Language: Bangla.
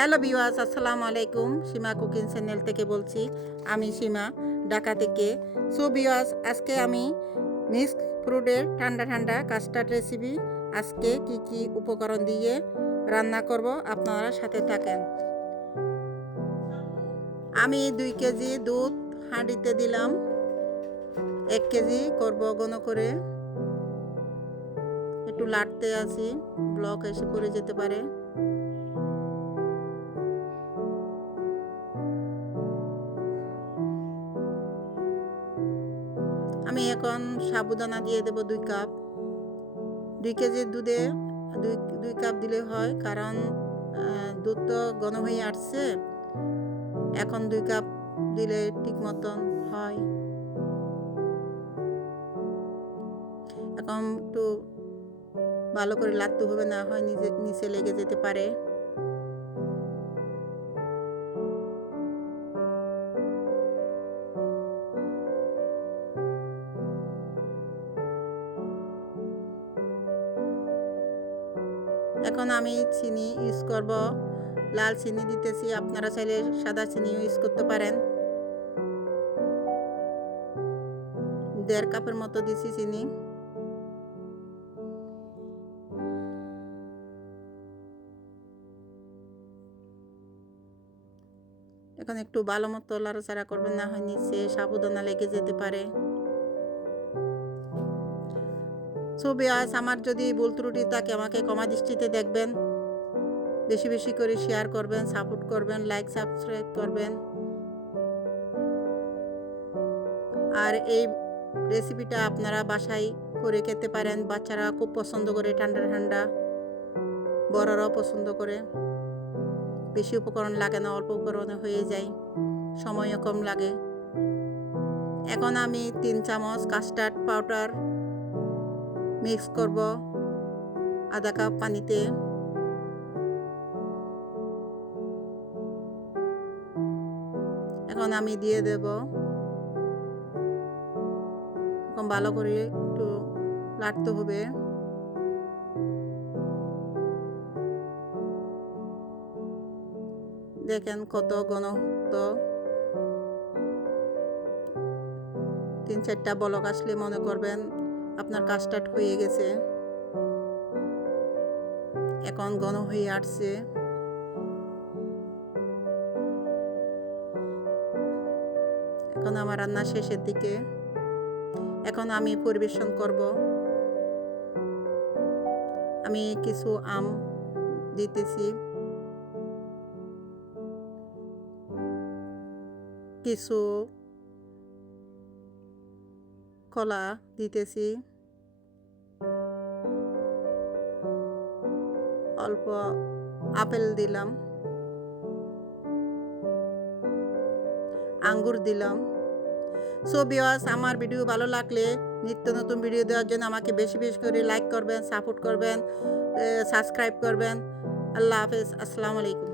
হ্যালো ভিউয়ার্স, আসসালামু আলাইকুম। সীমা কুকিং চ্যানেল থেকে বলছি। আমি সীমা, ঢাকা থেকে। সো ভিউয়ার্স, আজকে আমি মিক্সড ফ্রুটের ঠান্ডা ঠান্ডা কাস্টার্ড রেসিপি আজকে কি উপকরণ দিয়ে রান্না করব, আপনারা সাথে থাকেন। আমি 2 কেজি দুধ হাঁড়িতে দিলাম। 1 কেজি করব ঘন করে। একটু লাড়তে আছি, ব্লক এসে পড়ে যেতে পারে। আমি এখন সাবুদানা দিয়ে দেব 2 কাপ। 2 কেজি দুধে 2 কাপ দিলে হয়, কারণ দুধ তো ঘন হয়ে আসছে। এখন 2 কাপ দিলে ঠিক মতন হয়। এখন একটু ভালো করে লাড়তে হবে, না হয় নিচে লেগে যেতে পারে। এখন আমি চিনি ইউজ করব। লাল চিনি দিতেছি, আপনারা চাইলে সাদা চিনি ইউজ করতে পারেন। 1.5 কাপের মতো দিছি চিনি। এখন একটু ভালো মতো লাড়াচাড়া করবেন, না হয় নিচে সাবুদানা লেগে যেতে পারে। সো ভিউয়ার্স, আমার যদি ভুল ত্রুটি থাকে আমাকে ক্ষমা দৃষ্টিতে দেখবেন। বেশি বেশি করে শেয়ার করবেন, সাপোর্ট করবেন, লাইক সাবস্ক্রাইব করবেন। আর এই রেসিপিটা আপনারা বাসায় করে খেতে পারেন। বাচ্চারা খুব পছন্দ করে, ঠান্ডা ঠান্ডা। বড়রাও পছন্দ করে। বেশি উপকরণ লাগে না, অল্প উপকরণে হয়ে যায়, সময়ও কম লাগে। এখন আমি 3 চামচ কাস্টার্ড পাউডার মিক্স করব আধা কাপ পানিতে। এখন আমি দিয়ে দেব। এখন ভালো করে একটু লাড়তে হবে। দেখেন কত ঘনত্ব। 3-4টা বলক আসলে মনে করবেন আপনার কাস্টার্ড হয়ে গেছে। এখন ঘন হয়ে আসছে। এখন আমার রান্না শেষের দিকে। এখন আমি পরিবেশন করব। আমি কিছু আম দিতেছি, কিছু কলা দিতেছি, অল্প আপেল দিলাম, আঙ্গুর দিলাম। সো ভিউয়ার্স, আমার ভিডিও ভালো লাগলে নিত্য নতুন ভিডিও দেওয়ার জন্য আমাকে বেশি বেশি করে লাইক করবেন, সাপোর্ট করবেন, সাবস্ক্রাইব করবেন। আল্লাহ হাফেজ, আসসালামু আলাইকুম।